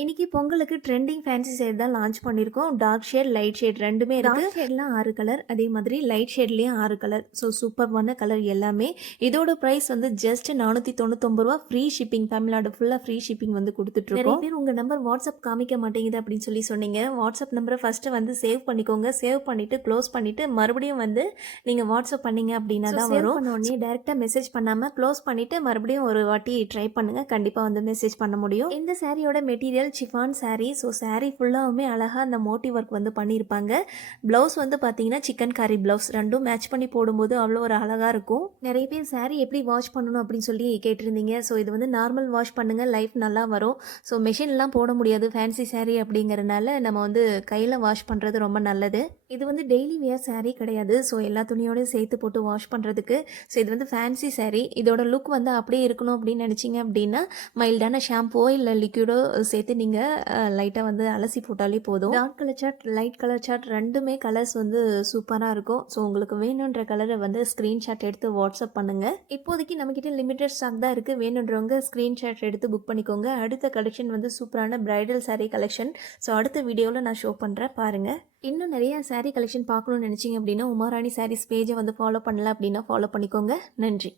இன்னைக்கு பொங்கலுக்கு trending fancy சேர் தான் லான்ச் பண்ணியிருக்கோம். டார்க் ஷேட், லைட் ஷேட் 2மே இருக்கு. டார்க் ஷேட்லாம் 6 கலர், அதே மாதிரி லைட் ஷேட்லயும் 6 கலர். ஸோ சூப்பர்வான கலர் எல்லாமே. இதோட பிரைஸ் வந்து ஜஸ்ட் ரூ. 499. ஃப்ரீ ஷிப்பிங், தமிழ்நாடு ஃபுல்லா ஃப்ரீ ஷிப்பிங் வந்து கொடுத்துட்ருக்கோம். நிறைய பேர் உங்க நம்பர் வாட்ஸ்அப் காமிக்க மாட்டேங்குது அப்படின்னு சொல்லி சொன்னீங்க. வாட்ஸ்அப் நம்பரை ஃபர்ஸ்ட் வந்து சேவ் பண்ணிக்கோங்க. சேவ் பண்ணிட்டு க்ளோஸ் பண்ணிட்டு மறுபடியும் வந்து நீங்க வாட்ஸ்அப் பண்ணீங்க அப்படின்னா தான் வரும். பண்ண உடனே டைரக்டா மெசேஜ் பண்ணாம க்ளோஸ் பண்ணிட்டு மறுபடியும் ஒரு வாட்டி ட்ரை பண்ணுங்க. கண்டிப்பா வந்து மெசேஜ் பண்ண முடியும். இந்த சாரியோட material chiffon saree. So saree ஃபுல்லாகவுமே அழகாக அந்த மோட்டிவ் ஒர்க் வந்து பண்ணியிருப்பாங்க. ப்ளவுஸ் வந்து பார்த்தீங்கன்னா சிக்கன் காரி ப்ளவுஸ், ரெண்டும் மேட்ச் பண்ணி போடும்போது அவ்வளோ ஒரு அழகாக இருக்கும். நிறைய பேர் சாரீ எப்படி வாஷ் பண்ணணும் அப்படின்னு சொல்லி கேட்டிருந்தீங்க. ஸோ இது வந்து நார்மல் வாஷ் பண்ணுங்கள், லைஃப் நல்லா வரும். ஸோ மெஷின்லாம் போட முடியாது ஃபேன்சி சாரீ அப்படிங்கிறனால நம்ம வந்து கையில் வாஷ் பண்ணுறது ரொம்ப நல்லது. இது வந்து டெய்லி வியர் சாரீ கிடையாது. ஸோ எல்லா துணியோடையும் சேர்த்து போட்டு வாஷ் பண்ணுறதுக்கு. ஸோ இது வந்து ஃபேன்சி சாரீ. இதோட லுக் வந்து அப்படியே இருக்கணும் அப்படின்னு நினச்சிங்க அப்படின்னா மைல்டான ஷாம்போ இல்லை லிக்யூடோ சேர்த்து நீங்கள் லைட்டாக வந்து அலசி போட்டாலே போதும். Dark colour chart, light colour chart ரெண்டுமே கலர்ஸ் வந்து சூப்பராக இருக்கும். ஸோ உங்களுக்கு வேணுன்ற கலரை வந்து ஸ்க்ரீன்ஷாட் எடுத்து வாட்ஸ்அப் பண்ணுங்கள். இப்போதைக்கு நம்மக்கிட்ட லிமிடெட் ஸ்டாக் தான் இருக்குது. வேணுன்றவங்க ஸ்க்ரீன்ஷாட் எடுத்து புக் பண்ணிக்கோங்க. அடுத்த கலெக்ஷன் வந்து சூப்பரான பிரைடல் சாரீ கலெக்ஷன். ஸோ அடுத்த வீடியோவில் நான் ஷோ பண்ணுறேன், பாருங்கள். இன்னும் நிறைய சாரீ கலெக்ஷன் பார்க்கணும்னு நினச்சிங்க அப்படின்னா உமாராணி சாரீஸ் பேஜை வந்து ஃபாலோ பண்ணல அப்படின்னா ஃபாலோ பண்ணிக்கோங்க. நன்றி.